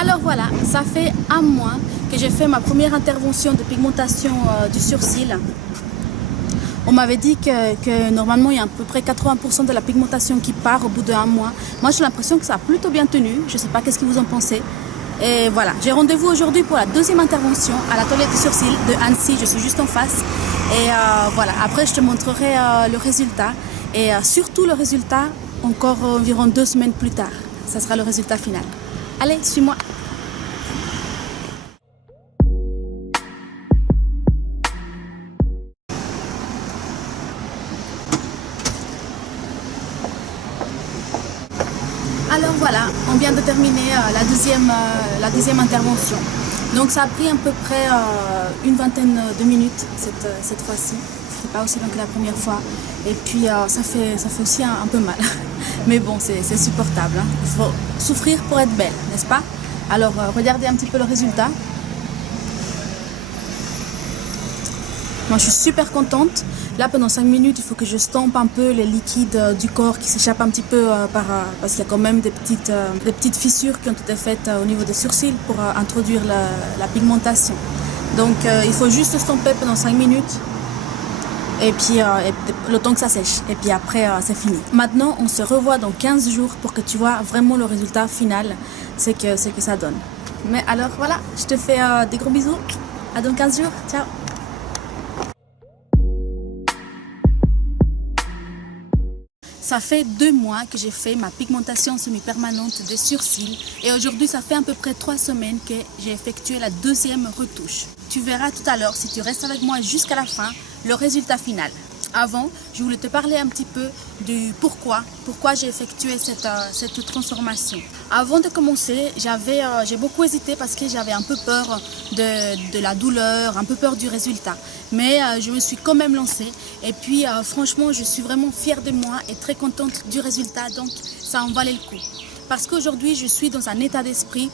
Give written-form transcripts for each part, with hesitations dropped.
Alors voilà, ça fait un mois que j'ai fait ma première intervention de pigmentation du sourcil. On m'avait dit que normalement il y a à peu près 80% de la pigmentation qui part au bout d'un mois. Moi j'ai l'impression que ça a plutôt bien tenu, je ne sais pas qu'est-ce que vous en pensez. Et voilà, j'ai rendez-vous aujourd'hui pour la deuxième intervention à l'atelier du sourcil de Annecy, je suis juste en face. Et voilà, après je te montrerai le résultat et surtout le résultat encore environ 2 semaines plus tard. Ça sera le résultat final. Allez, suis-moi. Alors voilà, on vient de terminer la deuxième intervention. Donc ça a pris à peu près une vingtaine de minutes cette fois-ci. C'est pas aussi long que la première fois. Et puis ça fait aussi un peu mal. Mais bon, c'est supportable. Hein. Il faut souffrir pour être belle, n'est-ce pas? Alors regardez un petit peu le résultat. Moi je suis super contente. Là pendant 5 minutes il faut que je stompe un peu les liquides du corps qui s'échappent un petit peu parce qu'il y a quand même des petites fissures qui ont été faites au niveau des sourcils pour introduire la pigmentation. Donc il faut juste stomper pendant 5 minutes et puis le temps que ça sèche et puis après c'est fini. Maintenant on se revoit dans 15 jours pour que tu vois vraiment le résultat final, c'est que ça donne. Mais alors voilà, je te fais des gros bisous, à dans 15 jours, ciao. Ça fait 2 mois que j'ai fait ma pigmentation semi-permanente des sourcils et aujourd'hui ça fait à peu près 3 semaines que j'ai effectué la deuxième retouche. Tu verras tout à l'heure, si tu restes avec moi jusqu'à la fin, le résultat final. Avant, je voulais te parler un petit peu du pourquoi j'ai effectué cette transformation. Avant de commencer, j'ai beaucoup hésité parce que j'avais un peu peur de la douleur, un peu peur du résultat. Mais je me suis quand même lancée et puis franchement, je suis vraiment fière de moi et très contente du résultat, donc ça en valait le coup. Parce qu'aujourd'hui, je suis dans un état d'esprit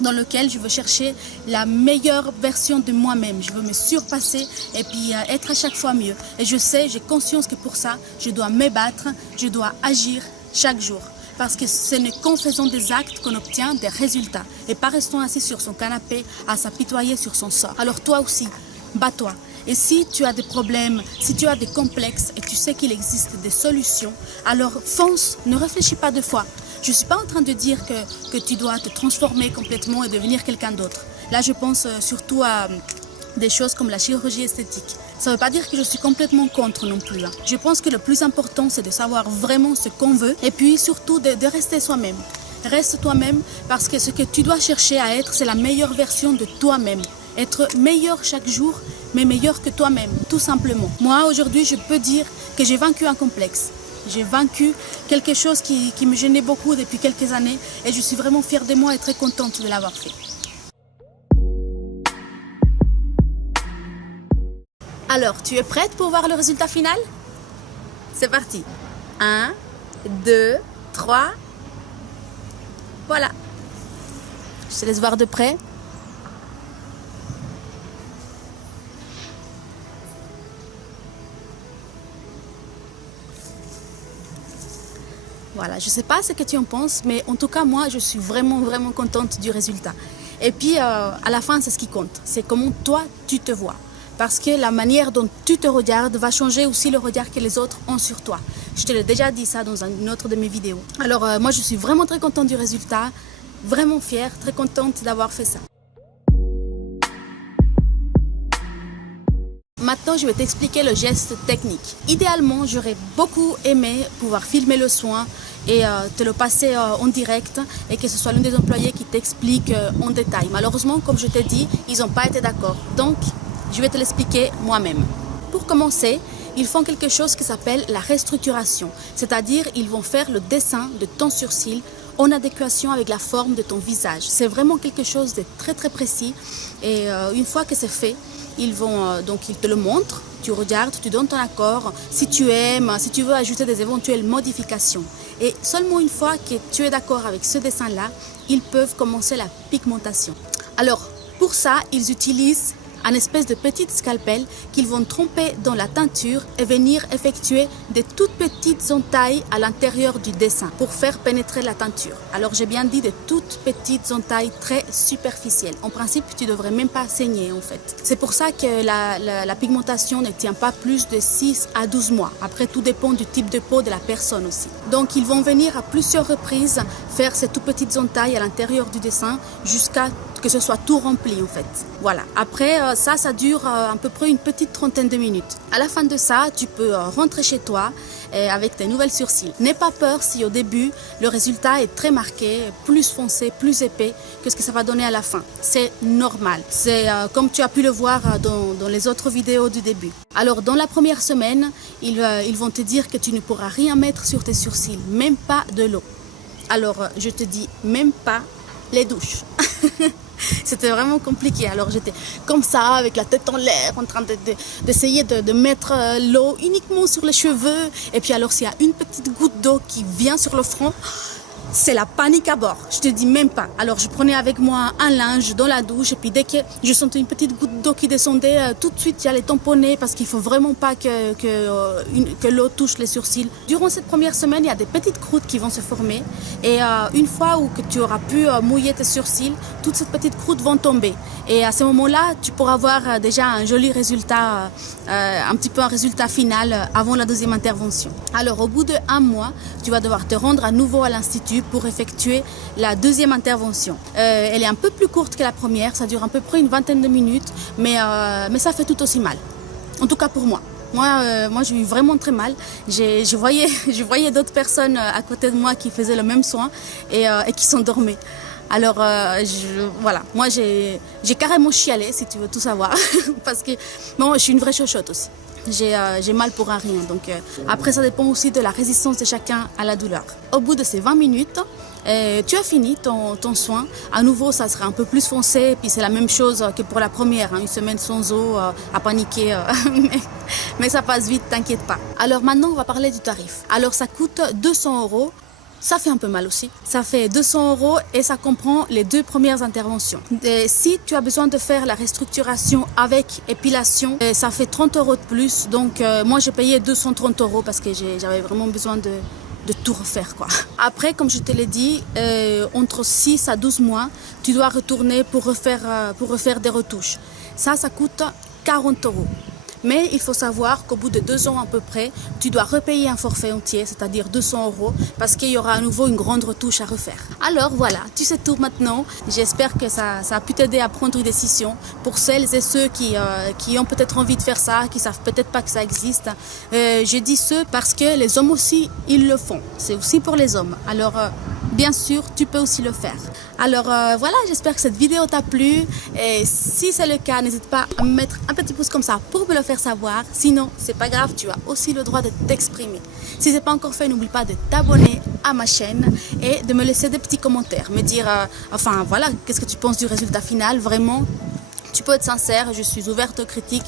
dans lequel je veux chercher la meilleure version de moi-même. Je veux me surpasser et puis être à chaque fois mieux. Et je sais, j'ai conscience que pour ça, je dois me battre, je dois agir chaque jour. Parce que ce n'est qu'en faisant des actes qu'on obtient des résultats. Et pas restant assis sur son canapé à s'apitoyer sur son sort. Alors toi aussi, bats-toi. Et si tu as des problèmes, si tu as des complexes et tu sais qu'il existe des solutions, alors fonce, ne réfléchis pas 2 fois. Je ne suis pas en train de dire que tu dois te transformer complètement et devenir quelqu'un d'autre. Là, je pense surtout à des choses comme la chirurgie esthétique. Ça ne veut pas dire que je suis complètement contre non plus. Hein. Je pense que le plus important, c'est de savoir vraiment ce qu'on veut et puis surtout de rester soi-même. Reste toi-même parce que ce que tu dois chercher à être, c'est la meilleure version de toi-même. Être meilleur chaque jour, mais meilleur que toi-même, tout simplement. Moi, aujourd'hui, je peux dire que j'ai vaincu un complexe. J'ai vaincu quelque chose qui me gênait beaucoup depuis quelques années et je suis vraiment fière de moi et très contente de l'avoir fait. Alors, tu es prête pour voir le résultat final? C'est parti. 1, 2, 3. Voilà. Je te laisse voir de près. Voilà, je ne sais pas ce que tu en penses, mais en tout cas, moi, je suis vraiment, vraiment contente du résultat. Et puis, à la fin, c'est ce qui compte. C'est comment toi, tu te vois. Parce que la manière dont tu te regardes va changer aussi le regard que les autres ont sur toi. Je te l'ai déjà dit ça dans une autre de mes vidéos. Alors, moi, je suis vraiment très contente du résultat, vraiment fière, très contente d'avoir fait ça. Maintenant, je vais t'expliquer le geste technique. Idéalement, j'aurais beaucoup aimé pouvoir filmer le soin et te le passer en direct et que ce soit l'un des employés qui t'explique en détail. Malheureusement, comme je t'ai dit, ils n'ont pas été d'accord. Donc, je vais te l'expliquer moi-même. Pour commencer, ils font quelque chose qui s'appelle la restructuration. C'est-à-dire, ils vont faire le dessin de ton sourcil en adéquation avec la forme de ton visage. C'est vraiment quelque chose de très très précis. Et une fois que c'est fait, ils te le montrent, tu regardes, tu donnes ton accord, si tu aimes, si tu veux ajouter des éventuelles modifications. Et seulement une fois que tu es d'accord avec ce dessin-là, ils peuvent commencer la pigmentation. Alors, pour ça, ils utilisent un espèce de petite scalpel qu'ils vont tremper dans la teinture et venir effectuer des toutes petites entailles à l'intérieur du dessin pour faire pénétrer la teinture. Alors j'ai bien dit de toutes petites entailles très superficielles. En principe, tu ne devrais même pas saigner en fait. C'est pour ça que la pigmentation ne tient pas plus de 6 à 12 mois. Après, tout dépend du type de peau de la personne aussi. Donc ils vont venir à plusieurs reprises faire ces toutes petites entailles à l'intérieur du dessin jusqu'à que ce soit tout rempli en fait. Voilà. Après ça dure à peu près une petite trentaine de minutes. À la fin de ça, tu peux rentrer chez toi avec tes nouvelles sourcils. N'aie pas peur si au début le résultat est très marqué, plus foncé, plus épais que ce que ça va donner à la fin. C'est normal. C'est comme tu as pu le voir dans les autres vidéos du début. Alors dans la première semaine, ils vont te dire que tu ne pourras rien mettre sur tes sourcils, même pas de l'eau. Alors je te dis même pas les douches. C'était vraiment compliqué. Alors j'étais comme ça, avec la tête en l'air, en train d'essayer de mettre l'eau uniquement sur les cheveux. Et puis alors s'il y a une petite goutte d'eau qui vient sur le front, c'est la panique à bord, je te dis même pas. Alors je prenais avec moi un linge dans la douche et puis dès que je sentais une petite goutte d'eau qui descendait, tout de suite j'allais tamponner parce qu'il faut vraiment pas que l'eau touche les sourcils. Durant cette première semaine, il y a des petites croûtes qui vont se former et une fois que tu auras pu mouiller tes sourcils, toutes ces petites croûtes vont tomber. Et à ce moment-là, tu pourras voir déjà un joli résultat, un petit peu un résultat final avant la deuxième intervention. Alors au bout de 1 mois, tu vas devoir te rendre à nouveau à l'institut pour effectuer la deuxième intervention. Elle est un peu plus courte que la première, ça dure à peu près une vingtaine de minutes, mais ça fait tout aussi mal. En tout cas pour moi. Moi j'ai eu vraiment très mal. Je voyais d'autres personnes à côté de moi qui faisaient le même soin et qui s'endormaient. Alors voilà, moi j'ai carrément chialé si tu veux tout savoir parce que bon, je suis une vraie chochotte aussi. J'ai mal pour un rien. Donc après ça dépend aussi de la résistance de chacun à la douleur. Au bout de ces 20 minutes, tu as fini ton soin. À nouveau, ça sera un peu plus foncé. Et puis c'est la même chose que pour la première, hein, une semaine sans eau, à paniquer. Mais ça passe vite, t'inquiète pas. Alors maintenant, on va parler du tarif. Alors ça coûte 200 €. Ça fait un peu mal aussi. Ça fait 200 € et ça comprend les 2 premières interventions. Et si tu as besoin de faire la restructuration avec épilation, ça fait 30 € de plus. Donc moi j'ai payé 230 € parce que j'avais vraiment besoin de tout refaire quoi. Après, comme je te l'ai dit, entre 6 à 12 mois, tu dois retourner pour refaire des retouches. Ça coûte 40 €. Mais il faut savoir qu'au bout de 2 ans à peu près, tu dois repayer un forfait entier, c'est-à-dire 200 € parce qu'il y aura à nouveau une grande retouche à refaire. Alors voilà, tu sais tout maintenant. J'espère que ça a pu t'aider à prendre une décision. Pour celles et ceux qui ont peut-être envie de faire ça, qui savent peut-être pas que ça existe. Je dis ceux parce que les hommes aussi, ils le font. C'est aussi pour les hommes. Alors bien sûr, tu peux aussi le faire. Alors voilà, j'espère que cette vidéo t'a plu. Et si c'est le cas, n'hésite pas à me mettre un petit pouce comme ça pour me le faire savoir. Sinon, c'est pas grave, tu as aussi le droit de t'exprimer. Si c'est pas encore fait, n'oublie pas de t'abonner à ma chaîne et de me laisser des petits commentaires. Me dire, enfin voilà, qu'est-ce que tu penses du résultat final. Vraiment, tu peux être sincère, je suis ouverte aux critiques.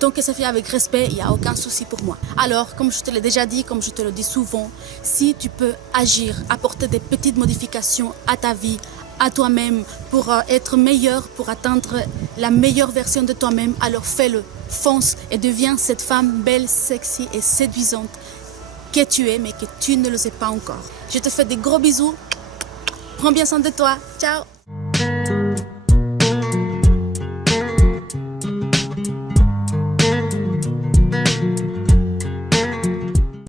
Tant que c'est fait avec respect, il n'y a aucun souci pour moi. Alors, comme je te l'ai déjà dit, comme je te le dis souvent, si tu peux agir, apporter des petites modifications à ta vie, à toi-même, pour être meilleur, pour atteindre la meilleure version de toi-même, alors fais-le, fonce et deviens cette femme belle, sexy et séduisante que tu es, mais que tu ne le sais pas encore. Je te fais des gros bisous, prends bien soin de toi, ciao!